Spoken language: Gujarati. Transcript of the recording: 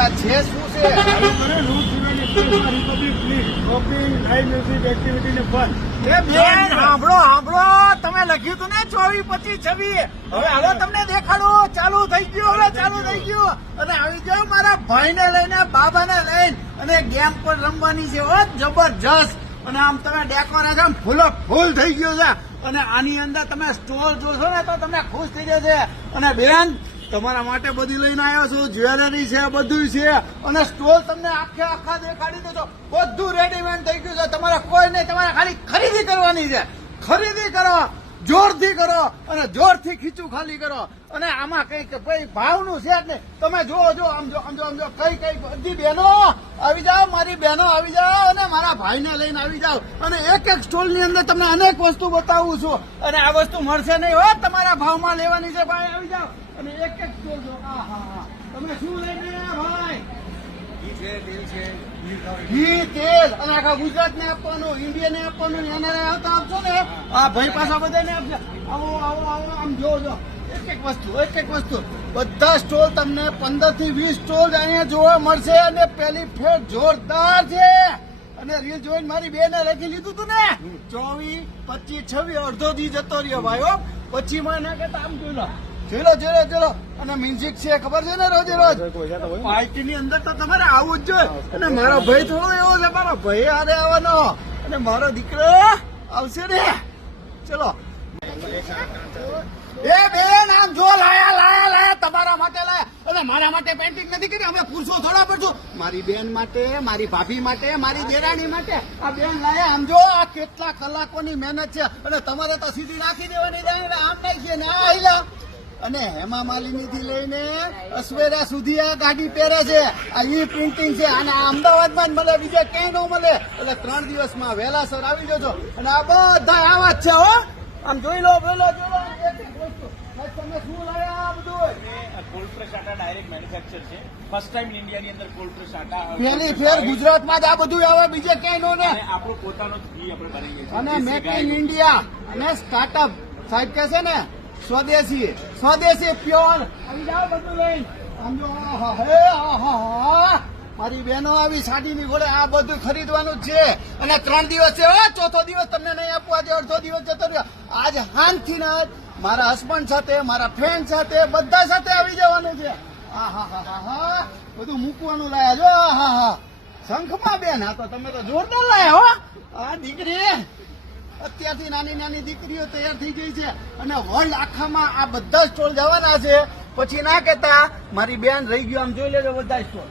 આ છે શું છે? એ બેન સાંભળો સાંભળો, તમે લખ્યું હતું ને 24, 25, 26. હવે હાલો તમને દેખાડું. ચાલુ થઈ ગયું, હવે ચાલુ થઈ ગયું. અને આવી જાઓ મારા ભાઈને લઈને, બાબાને લઈને, અને ગેમ પણ રમવાની છે હો, જબરજસ્ત. અને આમ તમે ડેકોરેશન ફૂલો ફૂલ થઈ ગયું છે. અને આની અંદર તમે સ્ટોલ જોશો ને તો તમે ખુશ થઈ જશે. અને બેન તમારા માટે બધી લઈને આવ્યો છું, જ્વેલરી છે, બધું છે. અને સ્ટોલ તમને આખા દેખાડી દો છો. બધું રેડીમેડ થઈ ગયું છે. તમારે કોઈ નહીં, તમારે ખાલી ખરીદી કરવાની છે. ખરીદી કરો, જોરથી કરો, અને જોરથી ખીચું ખાલી કરો. અને આમાં કઈક ભાઈ ભાવનું છે જ નહીં. તમે જો આમ જો કઈ બધી બહેનો આવી જાઓ, મારી બહેનો આવી જાઓ, અને મારા ભાઈને લઈને આવી જાઓ. અને એક સ્ટોલ ની અંદર તમને અનેક વસ્તુ બતાવું છું. અને આ વસ્તુ મળશે નહીં હો, તમારા ભાવમાં લેવાની છે. ભાઈ આવી જાઓ અને એક સ્ટોલ જો. હા તમે શું લઈને આવ્યા ભાઈ? ઘી, તેલ, અને આખા ગુજરાત ને આપવાનું, ઇન્ડિયા ને આપવાનું, એને આવતા આપશો ને. આ ભાઈ પાછા બધાને આપશે. આવો આમ જો એક વસ્તુ બધા સ્ટોલ તમને 15 થી 20 સ્ટોલ અહીંયા જોવા મળશે. અને પેલી ફેર જોરદાર છે. અને રીલ જોઈને મારી બેને લખી લીધું હતું ને 24, 25, 26 અડધો દી જતો રહ્યો ભાઈ હો. પછી માં ના કહેતા આમ જોઈ અને મ્યુઝિક છે ખબર છે ને, રોજે રોજ પાર્ટી ની અંદર તો તમારે આવું જ જોઈએ. અને મારો ભાઈ થોડો એવો છે, મારો ભાઈ હારે આવવાનો, અને મારો દીકરો આવશે ને. ચલો એ બેન આમ જો, લાયા તમારા માટે લાયા. અને મારા માટે પેન્ટિંગ નથી કરી, અમે પુરુષો થોડા પડશું. મારી બેન માટે, મારી ભાભી માટે, મારી દેરાણી માટે આ બેન લાયા. આમ જો આ કેટલા કલાકોની મહેનત છે. અને તમારે તો સીધી રાખી દેવાની, આમ નહીં છે ને આ આઈલા. અને હેમા માલિની થી લઈને અશ્વેરા સુધી આ ગાડી પહેરે છે. આ ઈ પ્રિન્ટિંગ છે. અને આ અમદાવાદમાં જ મળે, બીજે ક્યાંય ન મળે. એટલે 3 દિવસમાં વહેલાસર આવી જજો. અને આ બધા આવા જ છે હો. આમ જોઈ લો, એક વસ્તુ તમે શું લાયા આ બધું? કોલ્ડ પ્રેસ આટા ડાયરેક્ટ મેન્યુફેક્ચર છે. ફર્સ્ટ ટાઈમ ઇન્ડિયાની અંદર કોલ્ડ પ્રેસ આટા પહેલી ફેર ગુજરાતમાં જ આ બધું આવે, બીજે ક્યાંય નો ને. અને આપણો પોતાનો જ ઘી આપણે બનાવીએ છીએ. અને મેક ઇન ઇન્ડિયા અને સ્ટાર્ટઅપ સાહેબ કે છે ને, સ્વદેશી પ્યોર. આવી જાઓ બધું લઈને. સમજો મારી બહેનો આવી સાડીની ઘોડે આ બધું ખરીદવાનું જ છે. અને 3 દિવસ છે હો, ચોથો દિવસ તમને નહીં આપવું. આજે અડધો દિવસ જતો રહ્યો. આજ હાનથી ના મારા હસબન્ડ સાથે, મારા ફ્રેન્ડ સાથે, બધા સાથે આવી જવાનું છે. બધું મૂકવાનું લાયા જો. શંખમાં બેન, હા તો તમે તો જોરદાર લાયા હો. આ દીકરી અત્યારથી નાની દીકરીઓ તૈયાર થઈ ગઈ છે. અને વર્લ્ડ આખામાં આ બધા સ્ટોલ જવાના છે. પછી ના કહેતા મારી બેન રહી ગયો. આમ જોઈ લેજો બધા સ્ટોલ.